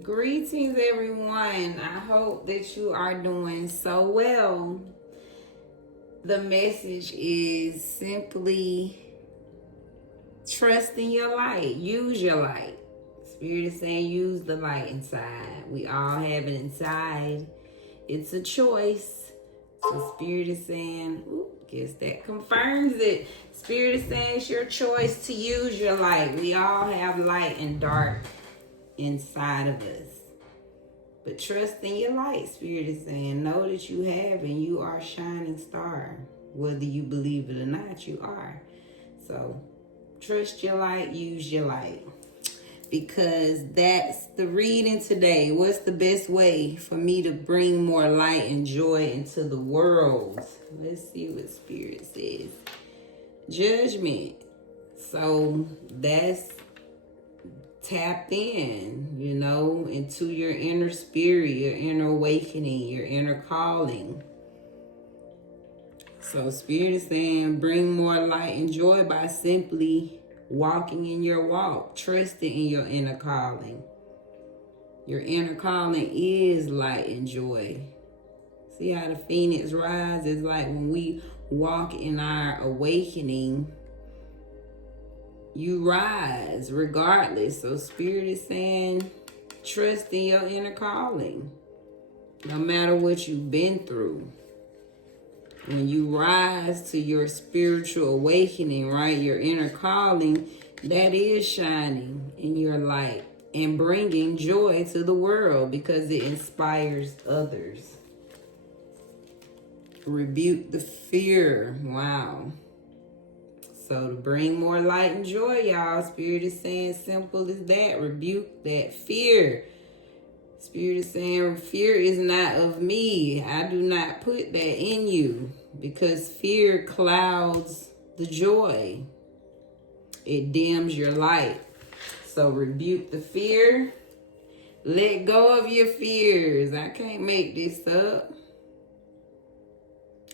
Greetings, everyone. I hope that you are doing so well. The message is simply trust in your light. Use your light. Spirit is saying use the light inside. We all have it inside. It's a choice. So Spirit is saying, guess that confirms it. Spirit is saying it's your choice to use your light. We all have light and dark inside of us. But trust in your light, Spirit is saying. Know that you have and you are a shining star. Whether you believe it or not, you are. So trust your light, use your light. Because that's the reading today. What's the best way for me to bring more light and joy into the world? Let's see what Spirit says. Judgment. So that's tapped in, into your inner spirit, your inner awakening, your inner calling. So Spirit is saying bring more light and joy by simply walking in your walk, trusting in your inner calling. Your inner calling is light and joy. See how the phoenix rises? Like when we walk in our awakening, you rise regardless. So Spirit is saying trust in your inner calling. No matter what you've been through. When you rise to your spiritual awakening, right? Your inner calling, that is shining in your light and bringing joy to the world because it inspires others. Rebuke the fear. Wow. So to bring more light and joy, y'all, Spirit is saying simple as that. Rebuke that fear. Spirit is saying fear is not of me. I do not put that in you because fear clouds the joy. It dims your light. So rebuke the fear. Let go of your fears. I can't make this up.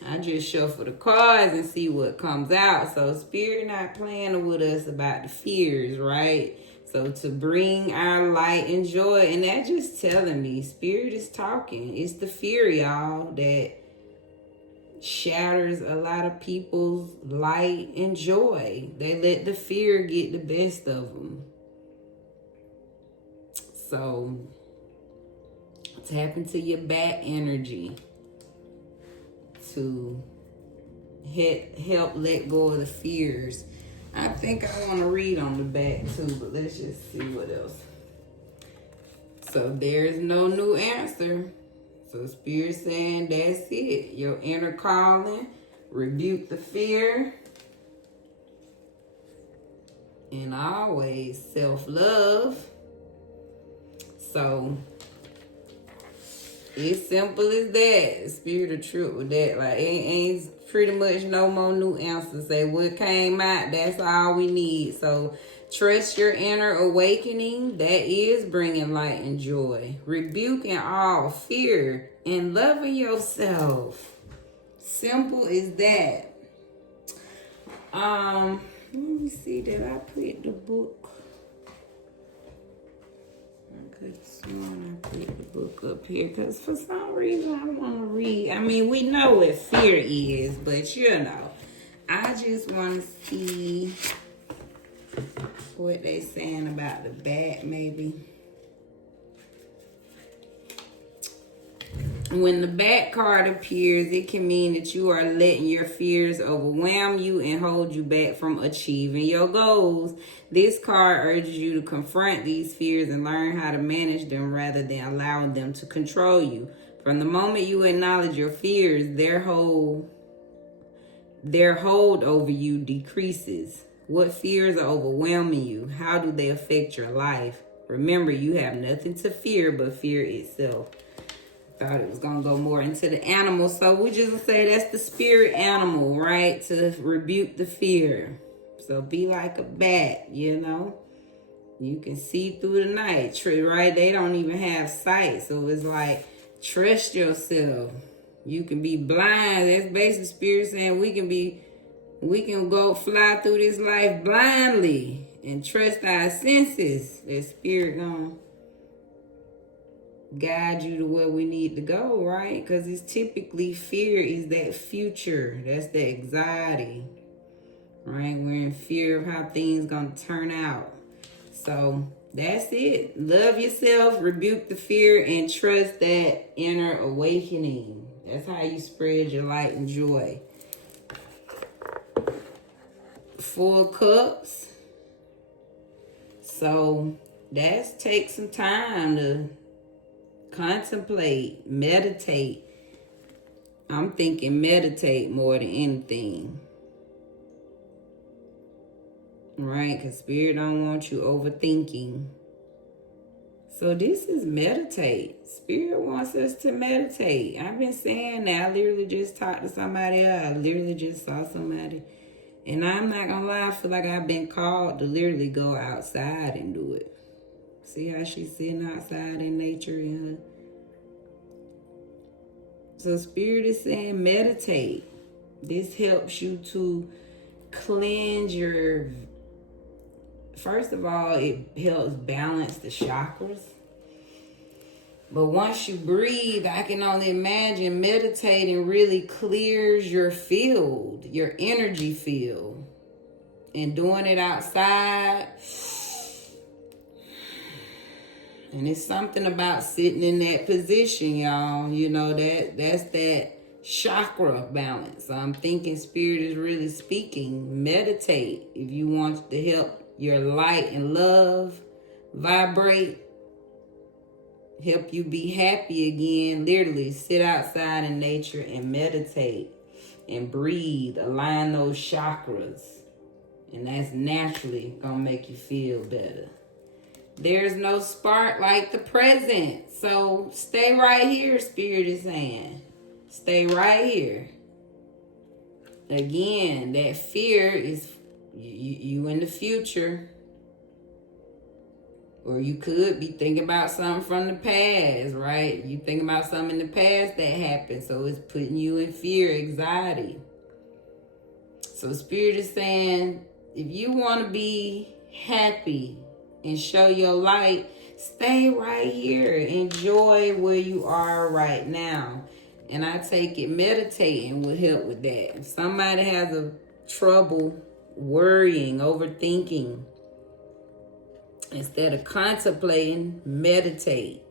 I just shuffle the cards and see what comes out. So Spirit not playing with us about the fears, right? So to bring our light and joy, and that just telling me, Spirit is talking. It's the fear, y'all, that shatters a lot of people's light and joy. They let the fear get the best of them. So tap into your back energy to help let go of the fears. I think I want to read on the back too, but let's just see what else. So there's no new answer. So Spirit saying that's it. Your inner calling, rebuke the fear, and always self-love. So it's simple as that. Spirit of truth with that. Like, it ain't pretty much no more new answers. Say what came out, that's all we need. So trust your inner awakening. That is bringing light and joy. Rebuking all fear and loving yourself. Simple as that. Let me see, did I put the book? I put the book up here because for some reason I want to read. I mean, we know what fear is, but I just want to see what they saying about the back, maybe. When the back card appears, it can mean that you are letting your fears overwhelm you and hold you back from achieving your goals. This card urges you to confront these fears and learn how to manage them rather than allowing them to control you. From the moment you acknowledge your fears, their hold over you decreases. What fears are overwhelming you? How do they affect your life? Remember, you have nothing to fear but fear itself. Thought it was going to go more into the animal. So we just say that's the spirit animal, right? To rebuke the fear. So be like a bat, You can see through the night, right? They don't even have sight. So it's like, trust yourself. You can be blind. That's basically Spirit saying we can go fly through this life blindly and trust our senses. That Spirit gonna guide you to where we need to go, right? Because it's typically fear is that future. That's the anxiety, right? We're in fear of how things gonna turn out. So that's it. Love yourself, rebuke the fear, and trust that inner awakening. That's how you spread your light and joy. 4 cups. So that's take some time to contemplate, meditate. I'm thinking meditate more than anything. Right? Because Spirit don't want you overthinking. So this is meditate. Spirit wants us to meditate. I've been saying that. I literally just talked to somebody else. I literally just saw somebody. And I'm not going to lie, I feel like I've been called to literally go outside and do it. See how she's sitting outside in nature and her. So Spirit is saying meditate. This helps you to cleanse your... First of all, it helps balance the chakras. But once you breathe, I can only imagine meditating really clears your field, your energy field. And doing it outside. And it's something about sitting in that position, y'all. You know, that's that chakra balance. So I'm thinking Spirit is really speaking. Meditate if you want to help your light and love vibrate. Help you be happy again. Literally sit outside in nature and meditate and breathe. Align those chakras. And that's naturally gonna make you feel better. There's no spark like the present. So stay right here, Spirit is saying. Stay right here. Again, that fear is you in the future. Or you could be thinking about something from the past, right? You think about something in the past that happened. So it's putting you in fear, anxiety. So Spirit is saying, if you want to be happy and show your light, stay right here. Enjoy where you are right now. And I take it meditating will help with that. If somebody has a trouble worrying, overthinking, instead of contemplating, meditate.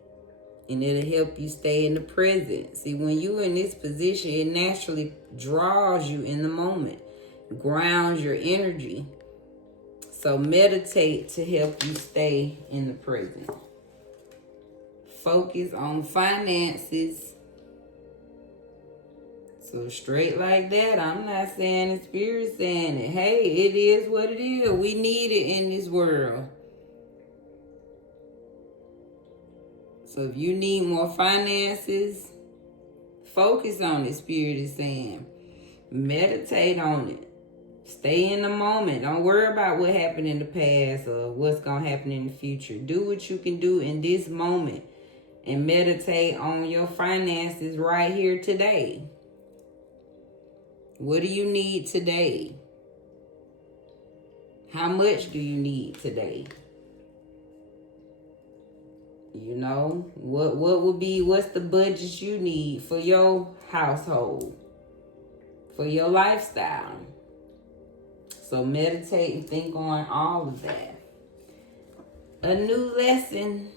And it'll help you stay in the present. See, when you're in this position, it naturally draws you in the moment, grounds your energy. So meditate to help you stay in the present. Focus on finances. So straight like that, I'm not saying the Spirit saying it. Hey, it is what it is. We need it in this world. So if you need more finances, focus on it, Spirit is saying. Meditate on it. Stay in the moment. Don't worry about what happened in the past or what's going to happen in the future. Do what you can do in this moment and meditate on your finances right here today. What do you need today? How much do you need today? You know, what's the budget you need for your household, for your lifestyle? So meditate and think on all of that. A new lesson.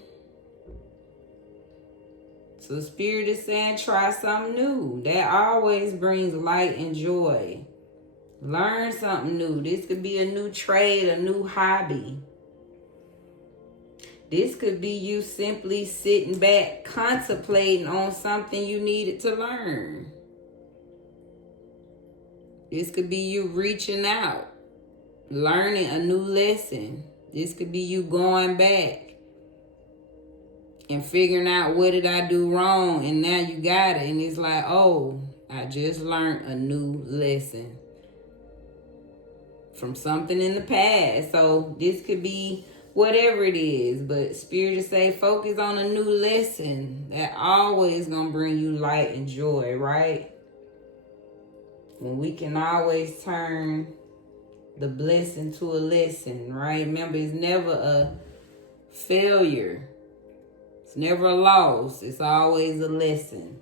So Spirit is saying try something new. That always brings light and joy. Learn something new. This could be a new trade, a new hobby. This could be you simply sitting back, contemplating on something you needed to learn. This could be you reaching out, learning a new lesson. This could be you going back and figuring out what did I do wrong, and now you got it. And it's like, oh, I just learned a new lesson from something in the past. So this could be whatever it is, but Spirit is say focus on a new lesson that always gonna bring you light and joy, right? When we can always turn the blessing to a lesson, right? Remember, it's never a failure. It's never a loss. It's always a lesson.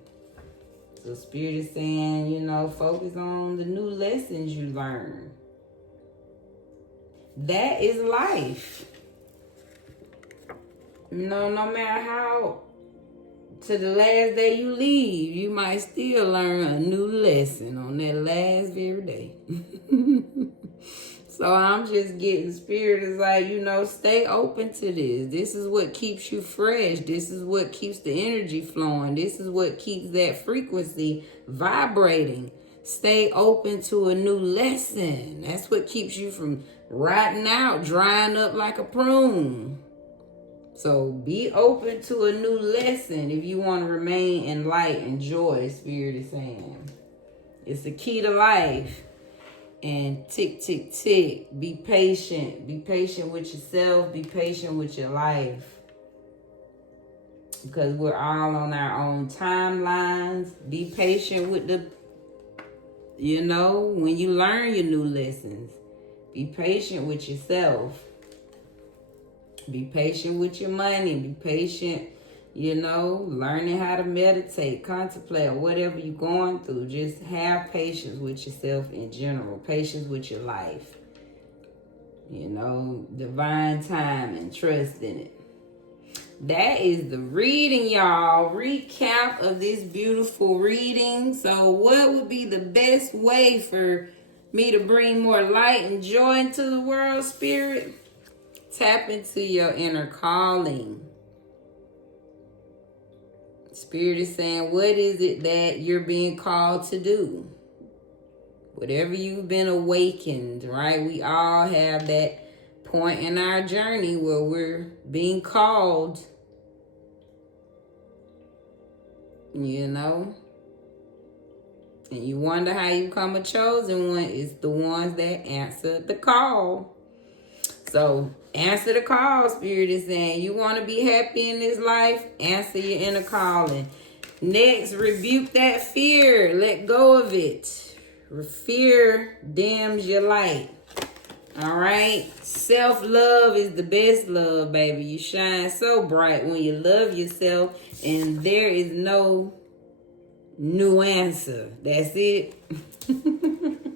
So Spirit is saying, you know, focus on the new lessons you learn. That is life. You know, no matter how to the last day you leave, you might still learn a new lesson on that last very day. So I'm just getting, Spirit is like, you know, stay open to this. This is what keeps you fresh. This is what keeps the energy flowing. This is what keeps that frequency vibrating. Stay open to a new lesson. That's what keeps you from rotting out, drying up like a prune. So be open to a new lesson if you want to remain in light and joy, Spirit is saying. It's the key to life. And tick, tick, tick. Be patient. Be patient with yourself. Be patient with your life. Because we're all on our own timelines. Be patient with the, you know, when you learn your new lessons. Be patient with yourself. Be patient with your money. Be patient, you know, learning how to meditate, contemplate, or whatever you're going through. Just have patience with yourself in general. Patience with your life. You know, divine time and trust in it. That is the reading, y'all. Recap of this beautiful reading. So what would be the best way for me to bring more light and joy into the world, Spirit? Tap into your inner calling. Spirit is saying, what is it that you're being called to do? Whatever you've been awakened, right? We all have that point in our journey where we're being called, you know? And you wonder how you become a chosen one. It's the ones that answer the call. So answer the call, Spirit is saying. You want to be happy in this life? Answer your inner calling. Next, rebuke that fear. Let go of it. Fear dims your light. All right? Self-love is the best love, baby. You shine so bright when you love yourself, and there is no new answer. That's it. And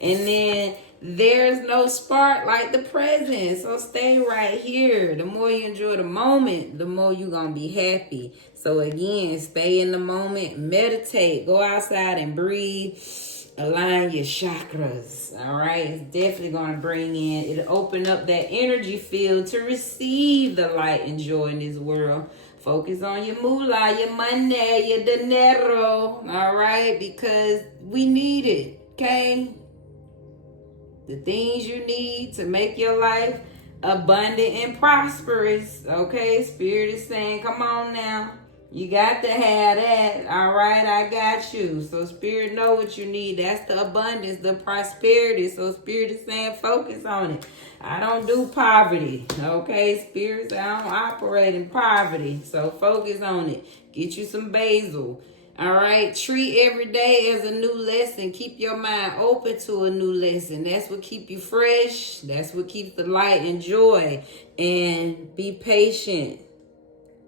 then there's no spark like the present. So stay right here. The more you enjoy the moment, the more you're going to be happy. So again, stay in the moment. Meditate. Go outside and breathe. Align your chakras. All right. It's definitely going to bring in. It'll open up that energy field to receive the light and joy in this world. Focus on your moolah, your money, your dinero. All right. Because we need it. Okay. The things you need to make your life abundant and prosperous. Okay, Spirit is saying, come on now. You got to have that. All right, I got you. So Spirit know what you need. That's the abundance, the prosperity. So Spirit is saying, focus on it. I don't do poverty. Okay, Spirit says I don't operate in poverty. So focus on it. Get you some basil. All right, treat every day as a new lesson. Keep your mind open to a new lesson. That's what keeps you fresh. That's what keeps the light and joy. And be patient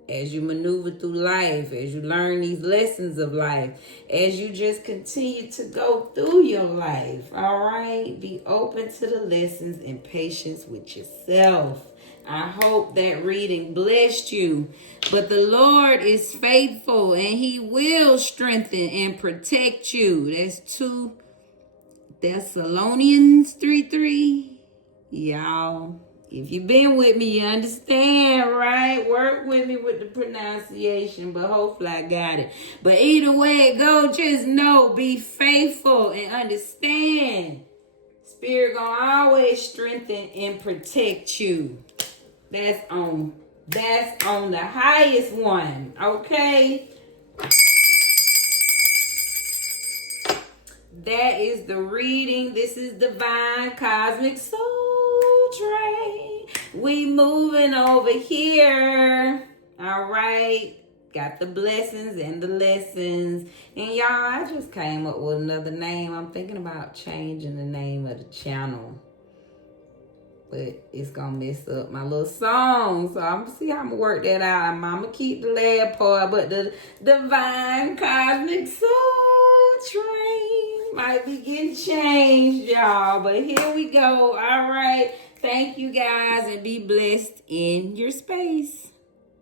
as you maneuver through life, as you learn these lessons of life, as you just continue to go through your life. All right, be open to the lessons and patience with yourself. I hope that reading blessed you. But the Lord is faithful and he will strengthen and protect you. That's 2 Thessalonians 3:3. Y'all, if you've been with me, you understand, right? Work with me with the pronunciation, but hopefully I got it. But either way it go, just know, be faithful and understand. Spirit gonna always strengthen and protect you. That's on the highest one, okay? That is the reading. This is Divine Cosmic Soul Train. We moving over here. All right. Got the blessings and the lessons. And y'all, I just came up with another name. I'm thinking about changing the name of the channel. but it's gonna mess up my little song. So I'm gonna see how I'm gonna work that out. I'm gonna keep the lab part, but the Divine Cosmic Soul Train might be getting changed, y'all. But here we go. All right. Thank you guys, and be blessed in your space.